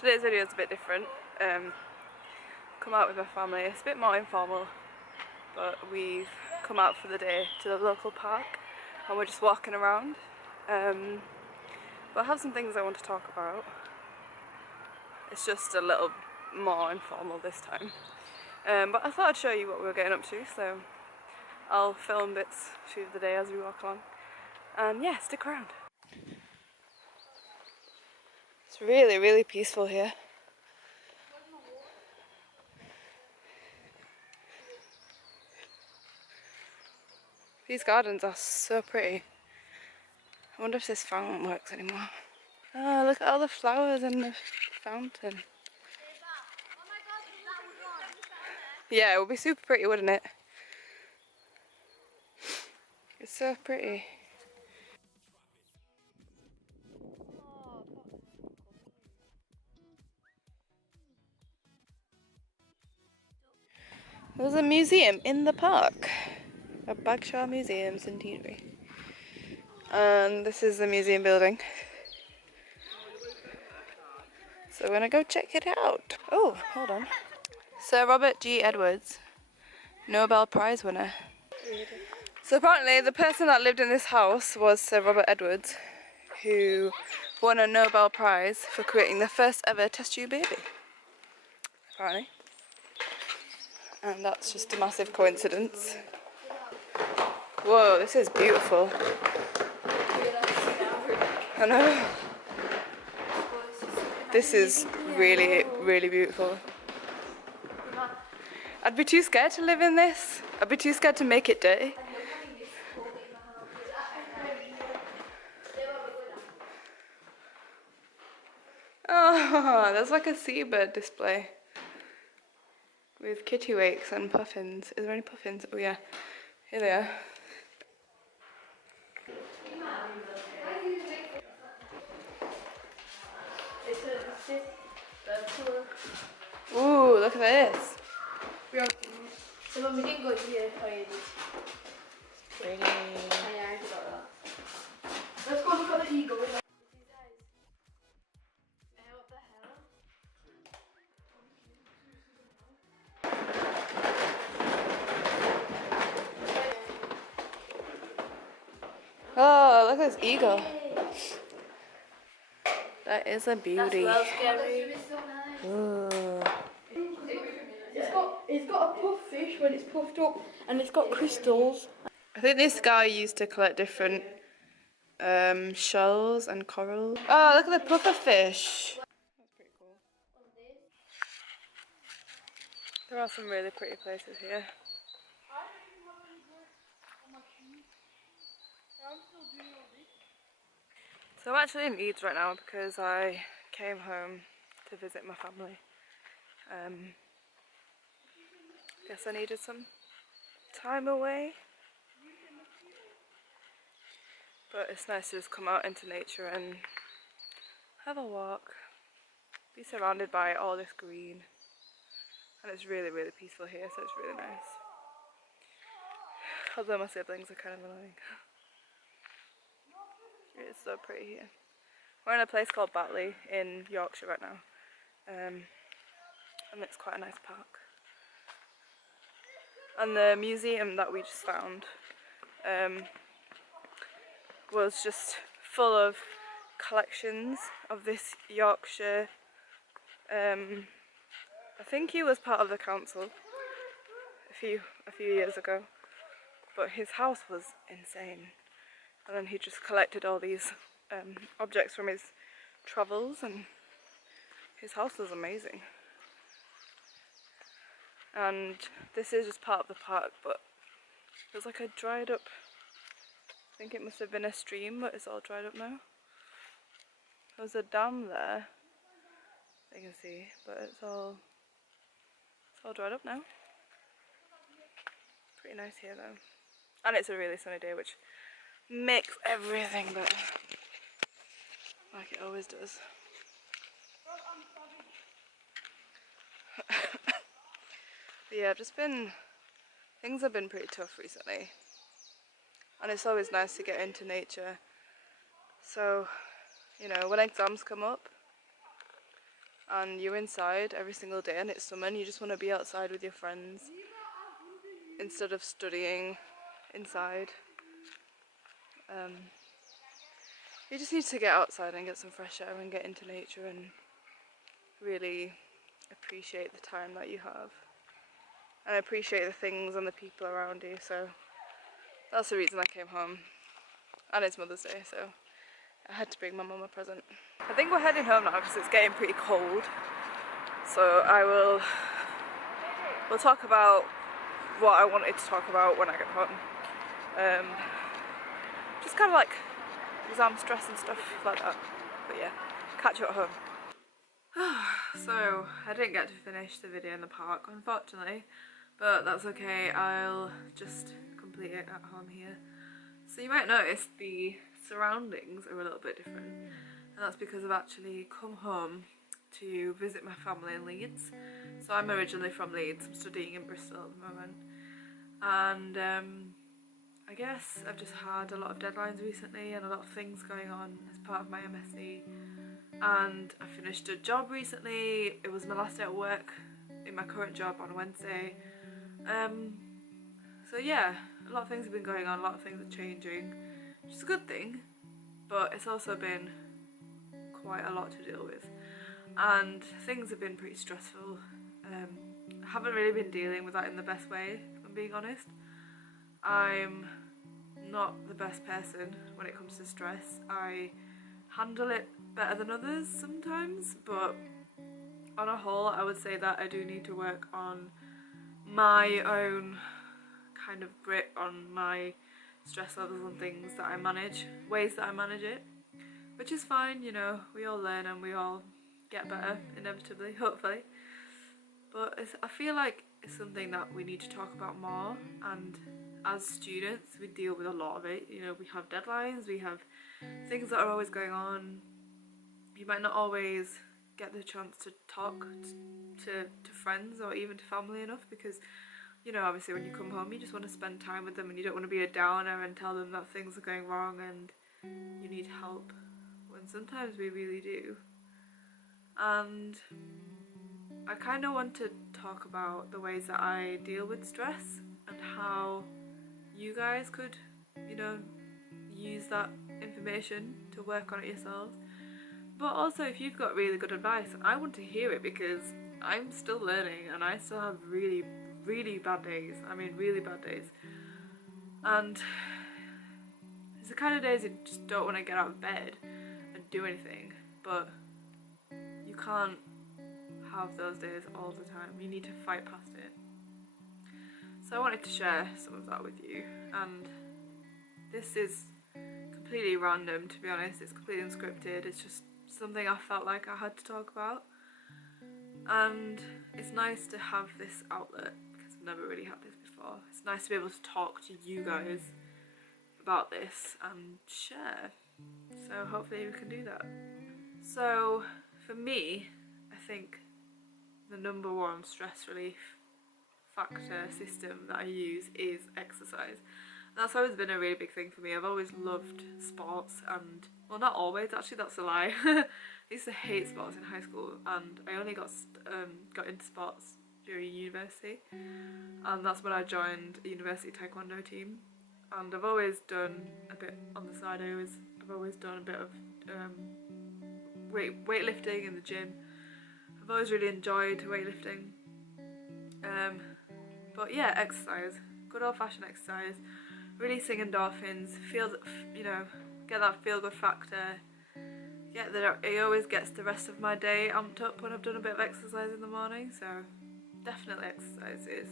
Today's video is a bit different. Come out with my family. It's a bit more informal, but we've come out for the day to the local park and we're just walking around. But I have some things I want to talk about. It's just a little more informal this time. But I thought I'd show you what we were getting up to, so I'll film bits through the day as we walk along. And yeah, stick around. It's really, really peaceful here. These gardens are so pretty. I wonder if this fountain works anymore. Oh, look at all the flowers in the fountain. Yeah, it would be super pretty, wouldn't it? It's so pretty. There's a museum in the park. A Bagshaw Museum Centenary. And this is the museum building. So we're gonna go check it out. Oh, hold on. Sir Robert G. Edwards, Nobel Prize winner. So apparently the person that lived in this house was Sir Robert Edwards, who won a Nobel Prize for creating the first ever test tube baby. Apparently. And that's just a massive coincidence. Whoa, this is beautiful. I know. This is really, really beautiful. I'd be too scared to live in this. I'd be too scared to make it dirty. Oh, there's like a seabird display with kittiwakes and puffins. Is there any puffins? Oh yeah, here they are. Ooh, look at this. Pretty. Let's go look at the eagle. Oh, look at this eagle. That is a beauty. That's scary. Ooh. It's got a puff fish when it's puffed up, and it's got crystals. I think this guy used to collect different shells and corals. Oh, look at the puffer fish. That's pretty cool. There are some really pretty places here. So I'm actually in Leeds right now because I came home to visit my family. Guess I needed some time away. But it's nice to just come out into nature and have a walk. Be surrounded by all this green. And it's really, really peaceful here, so it's really nice. Although my siblings are kind of annoying. It's so pretty here. We're in a place called Batley in Yorkshire right now. And it's quite a nice park. And the museum that we just found was just full of collections of this Yorkshire. I think he was part of the council a few years ago, but his house was insane. And then he just collected all these objects from his travels, and his house was amazing. And this is just part of the park, but there's like a dried up, I think it must have been a stream, but it's all dried up now. There's a dam there, you can see, but it's all dried up now. Pretty nice here though. And it's a really sunny day, which makes everything better. Like it always does. But yeah, things have been pretty tough recently. And it's always nice to get into nature. So, you know, when exams come up, and you're inside every single day and it's summer and you just want to be outside with your friends instead of studying inside. You just need to get outside and get some fresh air and get into nature and really appreciate the time that you have and appreciate the things and the people around you. So that's the reason I came home, and it's Mother's Day, so I had to bring my mum a present. I think we're heading home now because it's getting pretty cold, so we'll talk about what I wanted to talk about when I get home. Just kind of like exam stress and stuff like that, but yeah, catch you at home. So I didn't get to finish the video in the park, unfortunately, but that's okay. I'll just complete it at home here. So you might notice the surroundings are a little bit different, and that's because I've actually come home to visit my family in Leeds. So I'm originally from Leeds. I'm studying in Bristol at the moment, and I guess I've just had a lot of deadlines recently and a lot of things going on as part of my MSc. And I finished a job recently. It was my last day at work in my current job on Wednesday. So yeah, a lot of things have been going on, a lot of things are changing, which is a good thing, but it's also been quite a lot to deal with. And things have been pretty stressful. I haven't really been dealing with that in the best way, if I'm being honest. I'm not the best person when it comes to stress. I handle it better than others sometimes, but on a whole I would say that I do need to work on my own kind of grip on my stress levels and things that I manage, ways that I manage it, which is fine, you know, we all learn and we all get better inevitably, hopefully, but I feel like it's something that we need to talk about more. And as students we deal with a lot of it, you know, we have deadlines, we have things that are always going on. You might not always get the chance to talk to friends or even to family enough, because, you know, obviously when you come home you just want to spend time with them and you don't want to be a downer and tell them that things are going wrong and you need help, when sometimes we really do. And I kind of want to talk about the ways that I deal with stress and how you guys could, you know, use that information to work on it yourselves. But also, if you've got really good advice, I want to hear it, because I'm still learning and I still have really, really bad days. I mean, really bad days. And it's the kind of days you just don't want to get out of bed and do anything, but you can't have those days all the time. You need to fight past it. So I wanted to share some of that with you, and this is completely random, to be honest. It's completely unscripted. It's just something I felt like I had to talk about, and it's nice to have this outlet because I've never really had this before. It's nice to be able to talk to you guys about this and share, so hopefully we can do that. So for me, I think the number one stress relief factor system that I use is exercise. That's always been a really big thing for me. I've always loved sports, and, well, not always, actually, that's a lie. I used to hate sports in high school, and I only got into sports during university, and that's when I joined a university taekwondo team. And I've always done a bit on the side. I've always done a bit of weightlifting in the gym. I've always really enjoyed weightlifting. But yeah, exercise, good old-fashioned exercise, releasing endorphins, get that feel-good factor. It always gets the rest of my day amped up when I've done a bit of exercise in the morning, so definitely exercise is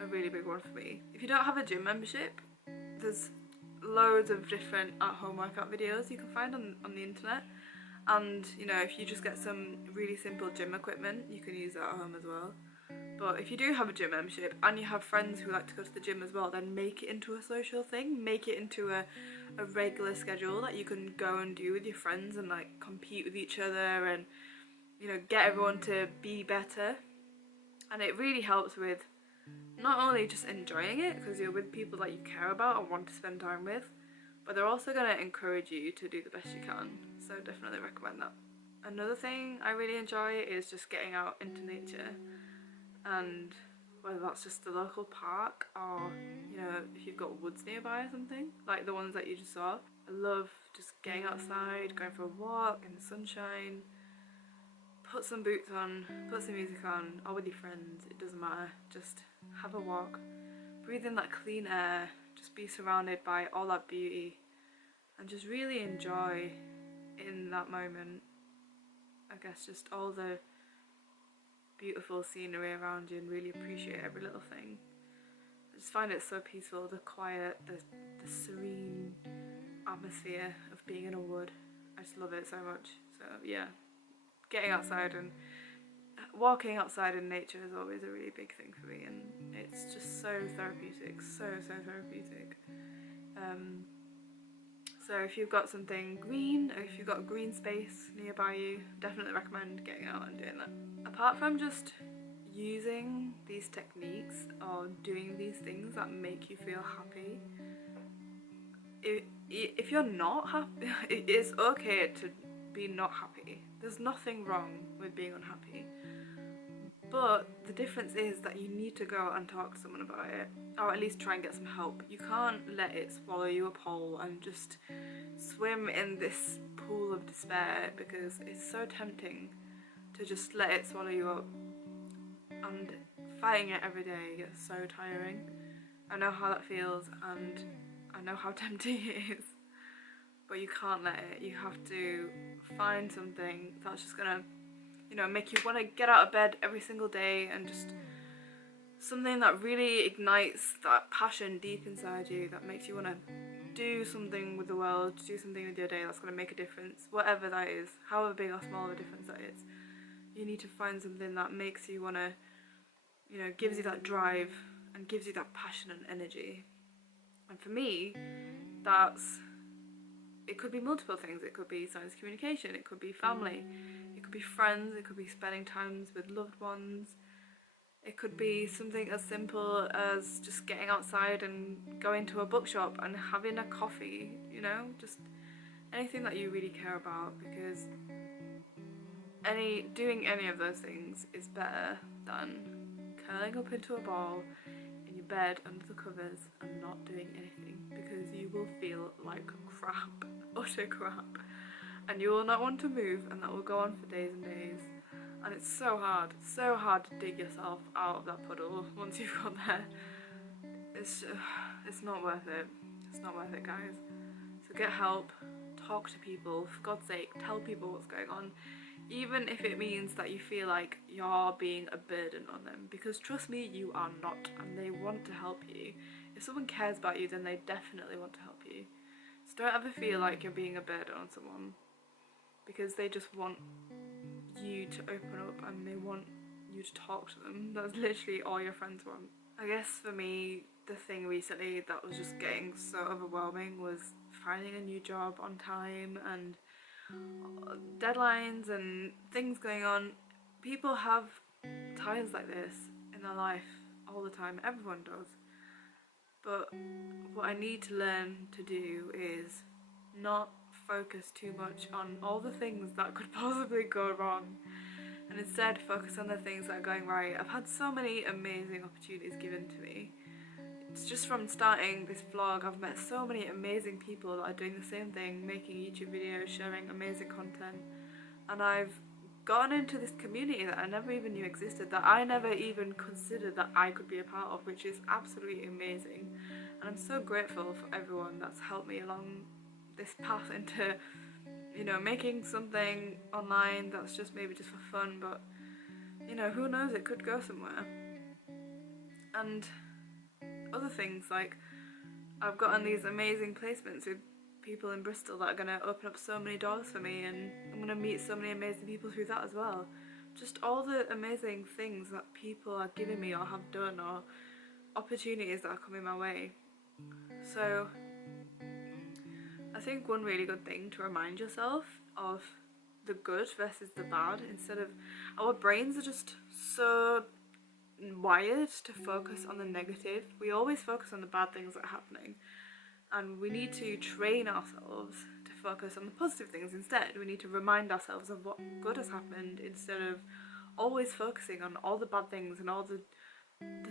a really big one for me. If you don't have a gym membership, there's loads of different at-home workout videos you can find on the internet, and, you know, if you just get some really simple gym equipment, you can use that at home as well. But if you do have a gym membership and you have friends who like to go to the gym as well, then make it into a social thing. Make it into a regular schedule that you can go and do with your friends and, like, compete with each other and, you know, get everyone to be better. And it really helps with not only just enjoying it because you're with people that you care about and want to spend time with, but they're also going to encourage you to do the best you can. So definitely recommend that. Another thing I really enjoy is just getting out into nature, and whether that's just the local park or, you know, if you've got woods nearby or something, like the ones that you just saw. I love just getting outside, going for a walk in the sunshine, put some boots on, put some music on, or with your friends, it doesn't matter, just have a walk, breathe in that clean air, just be surrounded by all that beauty, and just really enjoy in that moment, I guess, just all the beautiful scenery around you and really appreciate every little thing. I just find it so peaceful, the quiet, the serene atmosphere of being in a wood. I just love it so much. So yeah, getting outside and walking outside in nature is always a really big thing for me, and it's just so therapeutic, so therapeutic. So if you've got something green, or if you've got a green space nearby you, definitely recommend getting out and doing that. Apart from just using these techniques or doing these things that make you feel happy, if you're not happy, it is okay to be not happy. There's nothing wrong with being unhappy. But the difference is that you need to go and talk to someone about it, or at least try and get some help. You can't let it swallow you up whole and just swim in this pool of despair, because it's so tempting to just let it swallow you up, and fighting it every day gets so tiring. I know how that feels, and I know how tempting it is, but you can't let it. You have to find something that's just gonna, you know, make you want to get out of bed every single day, and just something that really ignites that passion deep inside you, that makes you want to do something with the world, do something with your day that's going to make a difference, whatever that is, however big or small of a difference that is. You need to find something that makes you want to, you know, gives you that drive and gives you that passion and energy. And for me, it could be multiple things. It could be science communication, it could be family, it could be friends, it could be spending times with loved ones, it could be something as simple as just getting outside and going to a bookshop and having a coffee, you know, just anything that you really care about, because doing any of those things is better than curling up into a ball in your bed under the covers and not doing anything, because you will feel like crap, utter crap, and you will not want to move, and that will go on for days and days. And it's so hard to dig yourself out of that puddle once you've got there. It's not worth it. It's not worth it, guys. So get help, talk to people, for God's sake, tell people what's going on, even if it means that you feel like you're being a burden on them, because trust me, you are not, and they want to help you. If someone cares about you, then they definitely want to help you. So don't ever feel like you're being a burden on someone, because they just want you to open up and they want you to talk to them. That's literally all your friends want. I guess for me, the thing recently that was just getting so overwhelming was finding a new job on time, and deadlines and things going on. People have times like this in their life all the time, everyone does. But what I need to learn to do is not focus too much on all the things that could possibly go wrong, and instead focus on the things that are going right. I've had so many amazing opportunities given to me. It's just from starting this vlog, I've met so many amazing people that are doing the same thing, making YouTube videos, sharing amazing content, and I've gotten into this community that I never even knew existed, that I never even considered that I could be a part of, which is absolutely amazing. And I'm so grateful for everyone that's helped me along this path into, you know, making something online that's just maybe just for fun, but, you know, who knows, it could go somewhere. And other things, like I've gotten these amazing placements with people in Bristol that are going to open up so many doors for me, and I'm going to meet so many amazing people through that as well. Just all the amazing things that people are giving me or have done, or opportunities that are coming my way. So I think one really good thing to remind yourself of the good versus the bad, instead of, our brains are just so wired to focus on the negative. We always focus on the bad things that are happening, and we need to train ourselves to focus on the positive things instead. We need to remind ourselves of what good has happened instead of always focusing on all the bad things and all the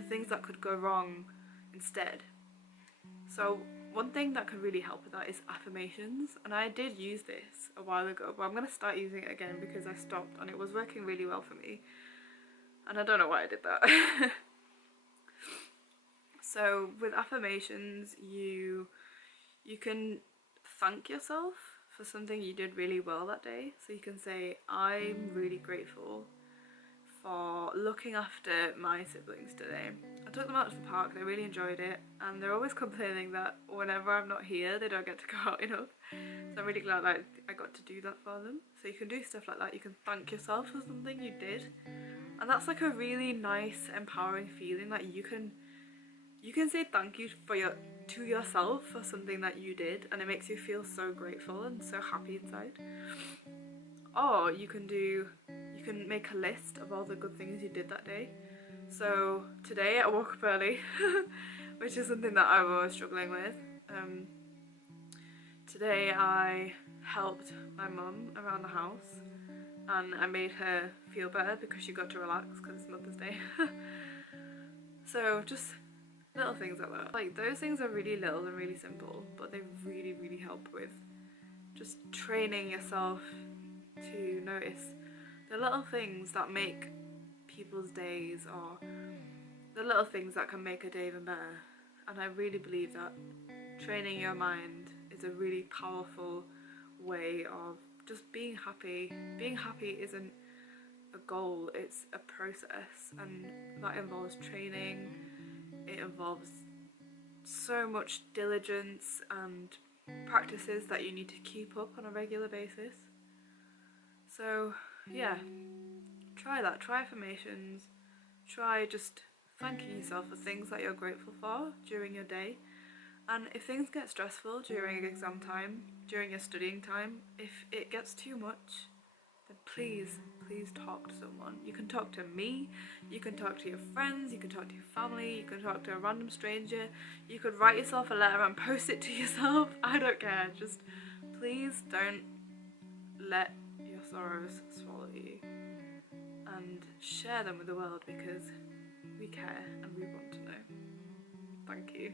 things that could go wrong instead. So one thing that can really help with that is affirmations, and I did use this a while ago, but I'm going to start using it again because I stopped and it was working really well for me, and I don't know why I did that. So with affirmations, you can thank yourself for something you did really well that day. So you can say, I'm really grateful for looking after my siblings today. I took them out to the park, they really enjoyed it, and they're always complaining that whenever I'm not here they don't get to go out enough. So I'm really glad that I got to do that for them. So you can do stuff like that. You can thank yourself for something you did, and that's like a really nice, empowering feeling. Like you can say thank you to yourself for something that you did, and it makes you feel so grateful and so happy inside. Or you can make a list of all the good things you did that day. So today I woke up early, which is something that I was struggling with. Today I helped my mum around the house, and I made her feel better because she got to relax because it's Mother's Day. So just little things like that. Like those things are really little and really simple, but they really, really help with just training yourself to notice the little things that make people's days, or the little things that can make a day even better. And I really believe that training your mind is a really powerful way of just being happy. Being happy isn't a goal, it's a process, and that involves training. It involves so much diligence and practices that you need to keep up on a regular basis. So yeah, try that, try affirmations, try just thanking yourself for things that you're grateful for during your day. And if things get stressful during exam time, during your studying time, if it gets too much, then please talk to someone. You can talk to me, you can talk to your friends, you can talk to your family, you can talk to a random stranger, you could write yourself a letter and post it to yourself. I don't care, just please don't let your sorrows swallow you, and share them with the world because we care and we want to know. Thank you.